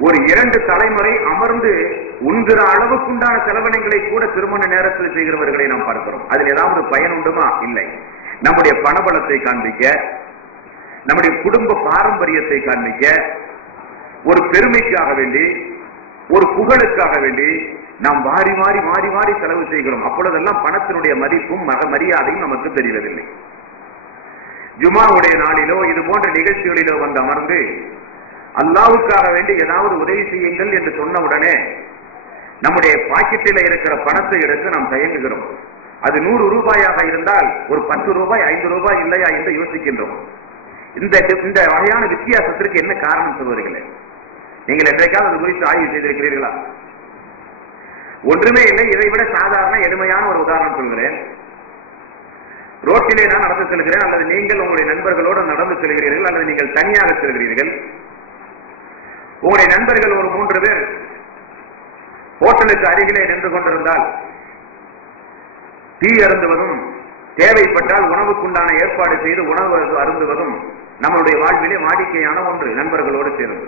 ஒரு இரண்டு தலைமுறை அமர்ந்து உண்கிற அளவுக்குண்டான செலவினங்களை கூட திருமண நேரத்தில் செய்கிறவர்களை நாம் பார்க்கிறோம். அதில் ஏதாவது பயன் உண்டுமா? இல்லை. நம்முடைய பணபலத்தை காண்பிக்க நம்முடைய குடும்ப பாரம்பரியத்தை காண்பிக்க ஒரு பெருமைக்காக வேண்டி ஒரு புகழுக்காக வேண்டி நாம் வாரி மாறி மாறி மாறி செலவு செய்கிறோம். அப்பொழுதெல்லாம் பணத்தினுடைய மதிப்பும் மக மரியாதையும் நமக்கு தெரிவதில்லை ஜுமாவுடைய நாளிலோ இது போன்ற நிகழ்ச்சிகளிலோ வந்து அமர்ந்து அல்லாவுக்காக வேண்டி ஏதாவது உதவி செய்யுங்கள் என்று சொன்ன உடனே நம்முடைய பாக்கெட்டில் இருக்கிற பணத்தை எடுத்து நாம் தயங்குகிறோம். அது நூறு ரூபாயாக இருந்தால் ஒரு பத்து ரூபாய் ஐந்து ரூபாய் இல்லையா என்று யோசிக்கின்றோம். இந்த இந்த வகையான வித்தியாசத்திற்கு என்ன காரணம் சொல்வீர்களே நீங்கள் என்றைக்காவது அது குறித்து ஆய்வு செய்திருக்கிறீர்களா? ஒன்றுமே இல்லை இதை விட சாதாரண எளிமையான ஒரு உதாரணம் சொல்கிறேன் ரோட்டிலே நான் நடந்து செல்கிறேன் அல்லது நீங்கள் உங்களுடைய நண்பர்களோடு நடந்து செல்கிறீர்கள் அல்லது நீங்கள் தனியாக செல்கிறீர்கள். உங்களுடைய நண்பர்கள் ஒரு மூன்று பேர் ஹோட்டலுக்கு அருகிலே நின்று கொண்டிருந்தால் டீ அருந்துவதும் தேவைப்பட்டால் உணவுக்குண்டான ஏற்பாடு செய்து உணவு அருந்துவதும் நம்மளுடைய வாழ்விலே வாடிக்கையான ஒன்று நண்பர்களோடு சேர்ந்து.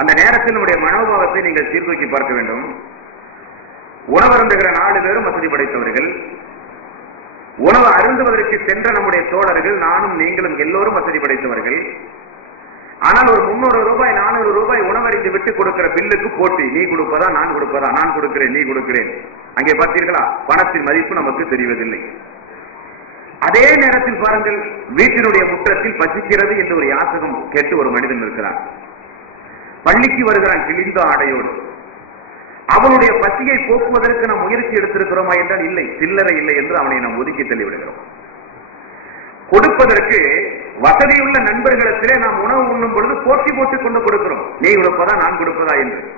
அந்த நேரத்தில் நம்முடைய மனோபாவத்தை நீங்கள் சீர்தூக்கி பார்க்க வேண்டும். உணவருந்துகிற நாலு பேரும் வசதி படைத்தவர்கள். உணவு அருந்துவதற்கு சென்ற நம்முடைய தோழர்கள் நானும் நீங்களும் எல்லோரும் வசதி படைத்தவர்கள். ஆனால் ஒரு முன்னூறு ரூபாய் நானூறு ரூபாய் உணவறிந்து விட்டு கொடுக்கிற பில்லுக்கு போட்டி. நீ கொடுப்பதா நான் கொடுப்பதா? நான் கொடுக்கிறேன் நீ கொடுக்கிறேன். அங்கே பார்த்தீர்களா? பணத்தின் மதிப்பு நமக்கு தெரிவதில்லை. அதே நேரத்தில் பாருங்கள் வீட்டினுடைய முற்றத்தில் பசிக்கிறது என்று ஒரு யாசகம் கேட்டு ஒரு மனிதன் இருக்கிறான். பள்ளிக்கு வருகிறான் கிழிந்த ஆடையோடு. அவனுடைய பசியை போக்குவதற்கு நாம் முயற்சி எடுத்திருக்கிறோமா என்றால் இல்லை சில்லறை இல்லை என்று அவனை நாம் ஒதுக்கி தள்ளிவிடுகிறோம். கொடுப்பதற்கு வசதியுள்ள நண்பர்களிடத்திலே நாம் உணவு உண்ணும் பொழுது போட்டி போட்டுக் கொண்டு கொடுக்கிறோம். நீ கொடுப்பதா நான் கொடுப்பதா? என்று.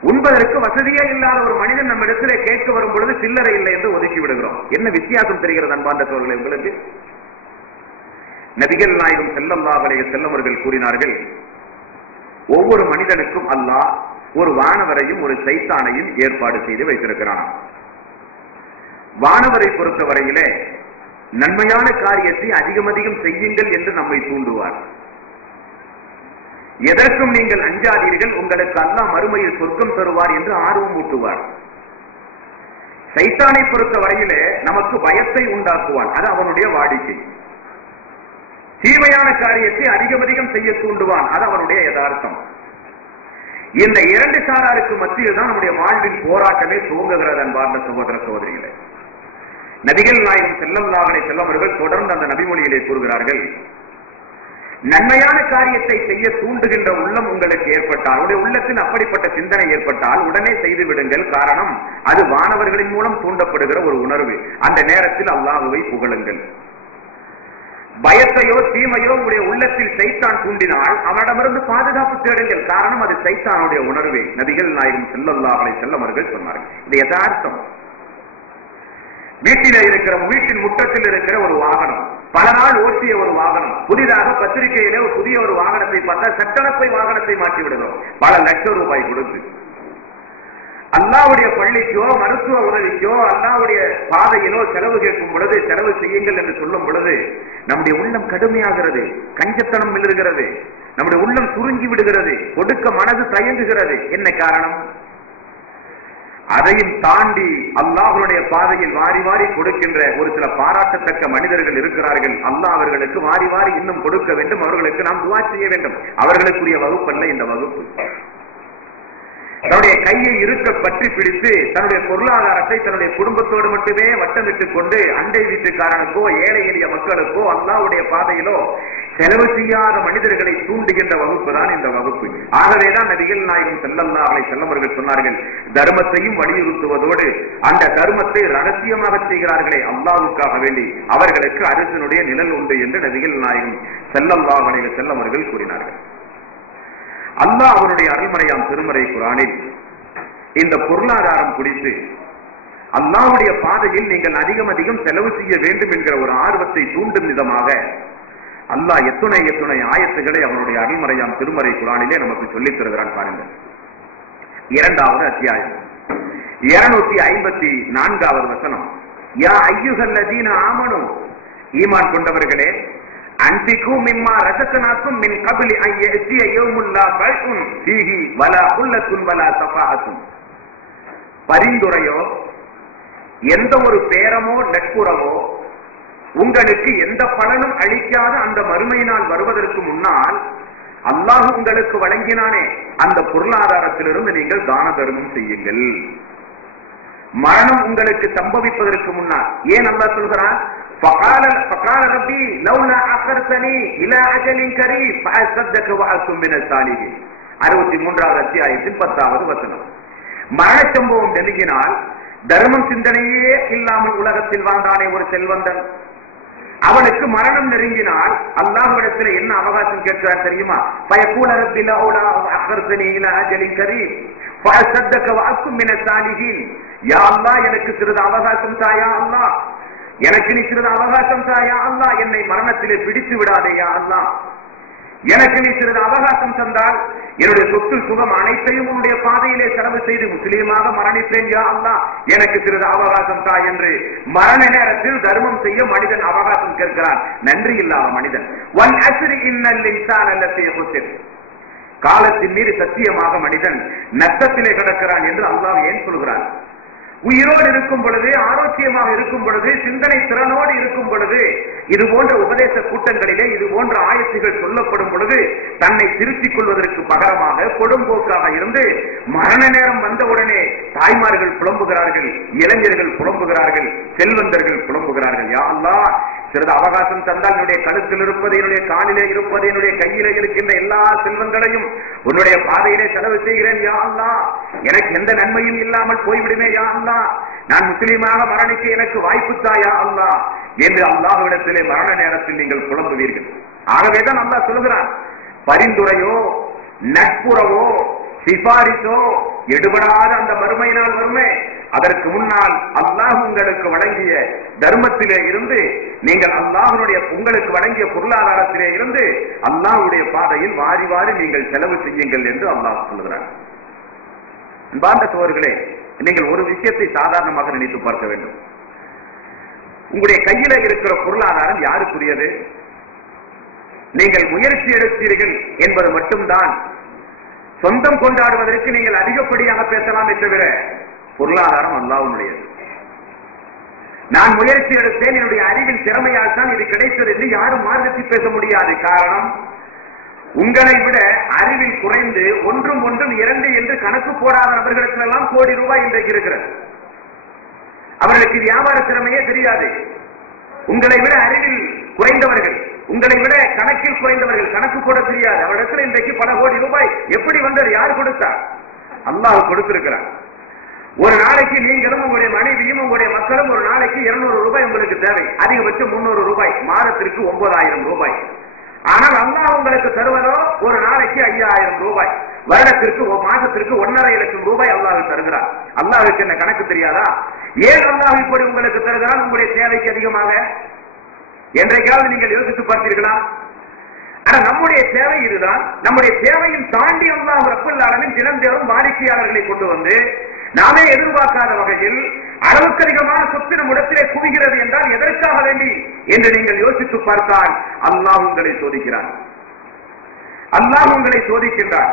உண்பதற்கு வசதியே இல்லாத ஒரு மனிதன் நம்ம இடத்திலே கேட்க வரும் பொழுது சில்லறை இல்லை என்று ஒதுக்கி விடுகிறோம். என்ன வித்தியாசம் தெரிகிறது அன்பார்ந்த தோழர்களே உங்களுக்கு? நபிகள் நாயகம் செல்லம்லாகலைய செல்லவர்கள் கூறினார்கள் ஒவ்வொரு மனிதனுக்கும் அல்லாஹ் ஒரு வானவரையும் ஒரு சைத்தானையும் ஏற்பாடு செய்து வைத்திருக்கிறான். வானவரை பொறுத்தவரையிலே நன்மையான காரியத்தை அதிகம் அதிகம் செய்யுங்கள் என்று நம்மை தூண்டுவார். எதற்கும் நீங்கள் அஞ்சாதீர்கள் உங்களுக்கு அல்லா மறுமையில் சொர்க்கம் தருவார் என்று ஆர்வம் ஊட்டுவார். சைத்தானை பொறுத்த வரையிலே நமக்கு பயத்தை உண்டாக்குவான் அது அவனுடைய வாடிக்கை. தீமையான காரியத்தை அதிகம் அதிகம் செய்ய தூண்டுவான் அது அவனுடைய யதார்த்தம். இந்த இரண்டு சாராருக்கு மத்தியில் தான் நம்முடைய வாழ்வின் போராட்டமே துவங்குகிறது அன்பார்ந்த சகோதர சோதரிகள் நபிகள் நாயகம் செல்லம் நாகனை செல்லவர்கள் தொடர்ந்து அந்த நபிமொழியிலே கூறுகிறார்கள் நன்மையான காரியத்தை செய்ய தூண்டுகின்ற உள்ளம் உங்களுக்கு ஏற்பட்டால் உடைய உள்ளத்தின் அப்படிப்பட்ட சிந்தனை ஏற்பட்டால் உடனே செய்து விடுங்கள். காரணம் அது வானவர்களின் மூலம் தூண்டப்படுகிற ஒரு உணர்வு. அந்த நேரத்தில் அல்லாஹுவை புகழுங்கள். பயத்தையோ தீமையோ உடைய உள்ளத்தில் சைத்தான் தூண்டினால் அவனிடமிருந்து பாதுகாப்பு தேடுங்கள். காரணம் அது சைத்தானுடைய உணர்வே. நபிகள் நாயகம் செல்லல்லாஹலை செல்லவர்கள் சொன்னார்கள். இது யதார்த்தம். வீட்டில இருக்கிற வீட்டின் முற்றத்தில் இருக்கிற ஒரு வாகனம். பல நாள் ஓட்டிய ஒரு வாகனம். புதிதாக பத்திரிகையிலே ஒரு புதிய ஒரு வாகனத்தை பார்த்தா சட்டளப்பை வாகனத்தை மாற்றி விடுகிறோம். பல லட்சம் ரூபாய் கொடுத்து. அல்லாவுடைய பள்ளிக்கோ மருத்துவ உதவிக்கோ அல்லாவுடைய பாதையிலோ செலவு கேட்கும் பொழுது செலவு செய்யுங்கள் என்று சொல்லும் பொழுது நம்முடைய உள்ளம் கடுமையாகிறது கஞ்சத்தனம் மிளறுகிறது நம்முடைய உள்ளம் சுருங்கி விடுகிறது கொடுக்க மனது தயங்குகிறது. என்ன காரணம்? அதையும் தாண்டி அல்லாஹனுடைய பாதையில் வாரி வாரி கொடுக்கின்ற ஒரு சில பாராட்டத்தக்க மனிதர்கள் இருக்கிறார்கள். அல்லாஹ் அவர்களுக்கு வாரி வாரி இன்னும் கொடுக்க வேண்டும். அவர்களுக்கு நாம் துவா செய்ய வேண்டும். அவர்களுக்குரிய வகுப்பல்ல இந்த வகுப்பு. தன்னுடைய கையை இருக்க பற்றி பிடித்து தன்னுடைய பொருளாதாரத்தை தன்னுடைய குடும்பத்தோடு மட்டுமே வட்டமிட்டுக் கொண்டு அண்டை வீட்டுக்காரனுக்கோ ஏழை எளிய மக்களுக்கோ அல்லாவுடைய பாதையிலோ செலவு செய்யாத மனிதர்களை தூண்டுகின்ற வகுப்பு தான் இந்த வகுப்பு. ஆகவேதான் நபிகள் நாயகம் செல்லல்லாஹலை செல்லவர்கள் சொன்னார்கள் தர்மத்தையும் வலியுறுத்துவதோடு அந்த தர்மத்தை ரகசியமாக செய்கிறார்களே அல்லாவுக்காக வேண்டி அவர்களுக்கு அரசனுடைய நிழல் உண்டு என்று நபிகள் நாயகம் செல்லல்லாஹலை செல்லவர்கள் கூறினார்கள். அல்லாஹ் அவருடைய அருள்மறையாம் திருமறை குரானில் இந்த பொருளாதாரம் குறித்து அல்லாவுடைய பாதையில் நீங்கள் அதிகம் அதிகம் செலவு செய்ய வேண்டும் என்கிற ஒரு ஆர்வத்தை தூண்டும் விதமாக அல்லாஹ் எத்துணை எத்துணை ஆயத்துக்களை அவனுடைய அடிமறையாம் திருமறை குரானிலே நமக்கு சொல்லித் தருகிறான் பாருங்கள். இரண்டாவது அத்தியாயம். இருநூத்தி ஐம்பத்தி நான்காவது வசனம். யா ஐயுகல்லதீன ஆமனும் ஈமான் கொண்டவர்களே அன்பிக்கும் மிம்மா ரசத்தனாக்கும் மின் கபிலி ஐயத்திய யோமுல்லா பல்கும் ஃபீஹி வலா வலா பரிந்துரையோ எந்த ஒரு பேரமோ நட்புறவோ உங்களுக்கு எந்த பலனும் அளிக்காத அந்த மறுமை நாள் வருவதற்கு முன்னால் அல்லாஹ் உங்களுக்கு வழங்கினானே. அந்த பொருளாதாரத்திலிருந்து நீங்கள் தான தர்மம் செய்யுங்கள். மரணம் உங்களுக்கு சம்பவிப்பதற்கு முன்னால். ஏன் அல்லா சொல்கிறான்? அறுபத்தி மூன்றாவது அத்தியாயத்தின் பத்தாவது வசனம். மரண சம்பவம் நெருங்கினால் தர்மம் சிந்தனையே இல்லாமல் உலகத்தில் வாழ்ந்தானே ஒரு செல்வந்தன். அவனுக்கு மரணம் நெருங்கினால் அல்லாஹ்விடத்தில் என்ன அவகாசம் கேட்கிறார் தெரியுமா? பயக்கூல யா எனக்கு சிறிது அவகாசம் தாயா அல்லா எனக்கு நீ சிறிது அவகாசம் தாயா அல்லாஹ். என்னை மரணத்திலே பிடித்து விடாதே யா அல்லாஹ். எனக்கு நீ சிறிது அவகாசம் தந்தால் என்னுடைய சொத்து சுகம் அனைத்தையும் உன்னுடைய பாதையிலே செலவு செய்து முஸ்லீமாக மரணிப்பேன் யா அல்லா எனக்கு சிறிது அவகாசம் தா என்று மரண நேரத்தில் தர்மம் செய்ய மனிதன் அவகாசம் கேட்கிறான். நன்றி இல்லாத மனிதன். ஒன் அஸ்ரி இன்னல் இன்சான் அல்லத்தைய காலத்தின் மீது சத்தியமாக மனிதன் நத்தத்திலே கிடக்கிறான் என்று அல்லாஹ் ஏன் சொல்கிறான்? உயிரோடு இருக்கும் பொழுது ஆரோக்கியமாக இருக்கும் பொழுது சிந்தனை திறனோடு இருக்கும் பொழுது இது போன்ற உபதேச கூட்டங்களிலே இது போன்ற ஆயத்துகள் சொல்லப்படும் பொழுது தன்னை திருத்திக் கொள்வதற்கு பகரமாக கொடும்போக்காக இருந்து மரண நேரம் வந்தவுடனே தாய்மார்கள் புலம்புகிறார்கள் இளைஞர்கள் புலம்புகிறார்கள் செல்வந்தர்கள் புலம்புகிறார்கள். யா சிறிது அவகாசம் தந்தால் என்னுடைய கழுத்தில் இருப்பது என்னுடைய காலிலே இருப்பது என்னுடைய கையிலே இருக்கின்ற எல்லா செல்வங்களையும் உன்னுடைய பாதையிலே செலவு செய்கிறேன் யாழ்லா எனக்கு எந்த நன்மையும் இல்லாமல் போய்விடுமே யாழ்லா நான் முஸ்லீமாக மரணிக்க எனக்கு வாய்ப்பு தாயா அல்லா. என்று அல்லாஹ்விடத்திலே மரண நேரத்தில் நீங்கள் புலம்புவீர்கள். ஆகவேதான் அல்லா சொல்கிறான் பரிந்துரையோ நட்புறவோ சிபாரிசோ எடுபடாத அந்த மறுமை வருமே. அதற்கு முன்னால் அல்லாஹ் உங்களுக்கு வழங்கிய தர்மத்திலே இருந்து நீங்கள் அல்லாஹனுடைய உங்களுக்கு வழங்கிய பொருளாதாரத்திலே இருந்து அல்லாஹுடைய பாதையில் வாரி வாரி நீங்கள் செலவு செய்யுங்கள் என்று அல்லாஹ் சொல்கிறார் அன்பார்ந்த சோர்களே நீங்கள் ஒரு விஷயத்தை சாதாரணமாக நினைத்து பார்க்க வேண்டும். உங்களுடைய கையில இருக்கிற பொருளாதாரம் யாருக்குரியது? நீங்கள் முயற்சி எடுத்தீர்கள் என்பது மட்டும்தான். சொந்தம் கொண்டாடுவதற்கு நீங்கள் அதிகப்படியாக பேசலாமே தவிர பொருளாதாரம் அல்லாவுடையது நான் முயற்சி எடுத்தேன் என்னுடைய அறிவின் திறமையால் தான் இது கிடைத்தது என்று யாரும் மார்க்கத்தி பேச முடியாது. காரணம் உங்களை விட அறிவில் குறைந்து ஒன்றும் ஒன்றும் இரண்டு என்று கணக்கு போடாத நபர்களுக்கு எல்லாம் கோடி ரூபாய் இன்றைக்கு இருக்கிறது. அவர்களுக்கு வியாபார திறமையே தெரியாது. உங்களை விட அறிவில் குறைந்தவர்கள் உங்களை விட கணக்கில் குறைந்தவர்கள் கணக்கு கூட தெரியாது. அவரிடத்தில் இன்றைக்கு பல கோடி ரூபாய் எப்படி வந்தது? யார் கொடுத்தார் அல்லாஹ் கொடுத்திருக்கிறார் ஒரு நாளைக்கு நீங்களும் உங்களுடைய மனைவியும் உங்களுடைய மக்களும் ஒரு நாளைக்கு இருநூறு ரூபாய் உங்களுக்கு தேவை. அதிகபட்சம் முன்னூறு ரூபாய். மாதத்திற்கு ஒன்பதாயிரம் ரூபாய். ஆனால் அல்லா உங்களுக்கு தருவதோ ஒரு நாளைக்கு ஐயாயிரம் ரூபாய். வருடத்திற்கு ஒரு மாசத்திற்கு ஒன்னரை லட்சம் ரூபாய் அல்லாஹ் தருகிறார். அல்லாஹுக்கு என்ன கணக்கு தெரியாதா? ஏன் அல்லாஹ் இப்படி உங்களுக்கு தருகிறார் உங்களுடைய தேவைக்கு அதிகமாக? என்றைக்காவது நீங்கள் யோசித்து பார்த்தீர்களா? ஆனா நம்முடைய தேவை இதுதான். நம்முடைய தேவையும் தாண்டி அல்லாஹ் ரப்பல் தினந்தேறும் வாடிக்கையாளர்களை கொண்டு வந்து நாமே எதிர்பார்க்காத வகையில் அளவுக்கு அதிகமான சொத்து நம் இடத்திலே குவிகிறது என்றால் எதற்காக வேண்டி என்று நீங்கள் யோசித்து பார்த்தால் அல்லாஹ் உங்களை சோதிக்கிறார் அல்லாஹ் உங்களை சோதிக்கின்றார்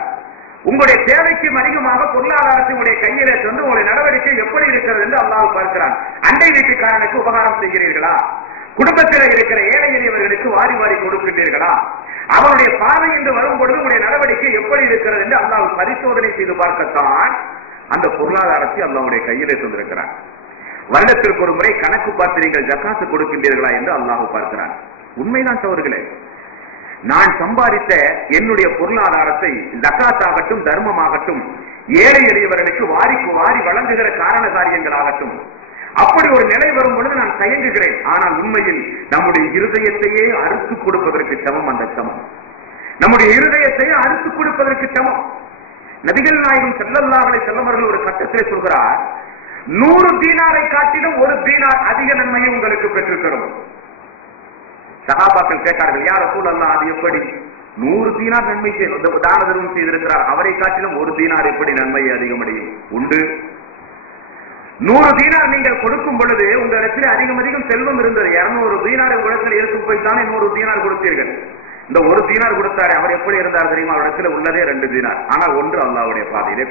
உங்களுடைய தேவைக்கும் அதிகமாக பொருளாதாரத்தை உங்களுடைய கையிலே தந்து உங்களுடைய நடவடிக்கை எப்படி இருக்கிறது என்று அல்லாஹ் பார்க்கிறான். அண்டை வீட்டுக்காரனுக்கு உபகாரம் செய்கிறீர்களா? குடும்பத்தில் இருக்கிற ஏழை எளியவர்களுக்கு வாரி வாரி கொடுக்கின்றீர்களா? அவருடைய பார்வை என்று வரும் பொழுது உங்களுடைய நடவடிக்கை எப்படி இருக்கிறது என்று அல்லாஹ் பரிசோதனை செய்து பார்க்கத்தான் அந்த பொருளாதாரத்தை அல்லாவுடைய கையிலே தந்திருக்கிறான் வருடத்திற்கு ஒரு முறை கணக்கு பார்த்து நீங்கள் ஜக்காசு கொடுக்கின்றீர்களா என்று அல்லாஹு பார்க்கிறான். உண்மைதான் சோர்களே நான் சம்பாதித்த என்னுடைய பொருளாதாரத்தை ஜக்காத்தாகட்டும் தர்மமாகட்டும் ஏழை எளியவர்களுக்கு வாரிக்கு வாரி வழங்குகிற காரண காரியங்களாகட்டும் அப்படி ஒரு நிலை வரும் பொழுது நான் தயங்குகிறேன். ஆனால் உண்மையில் நம்முடைய இருதயத்தையே அறுத்து கொடுப்பதற்கு சமம் அந்த சமம். நம்முடைய இருதயத்தையே அறுத்து கொடுப்பதற்கு சமம். நபிகள் நாயகம் செல்லல்லாஹலை செல்லமர்கள் ஒரு கட்டத்திலே சொல்கிறார் நூறு தீனாரை காட்டிலும் ஒரு தீனார் அதிக நன்மையை உங்களுக்கு பெற்றிருக்கிறோம் சகாபாக்கள் கேட்டார்கள் யார் சூழல்லா அது எப்படி? நூறு தீனார் நன்மை தான தர்மம் செய்திருக்கிறார் அவரை காட்டிலும் ஒரு தீனார் எப்படி நன்மையை அதிகமடையும்? உண்டு. நூறு தீனார் நீங்கள் கொடுக்கும் பொழுது உங்களிடத்தில் அதிகம் அதிகம் செல்வம் இருந்தது. இருநூறு தீனார் உங்களிடத்தில் இருக்கும் போய் தானே நூறு தீனார் கொடுத்தீர்கள். இந்த ஒரு தீனார் கொடுத்தாரு அவர் எப்படி இருந்தார் தெரியுமா? அவரிடத்துல உள்ளதே ரெண்டு தீனார். ஆனா ஒன்று அல்லாவுடைய பாதையிலே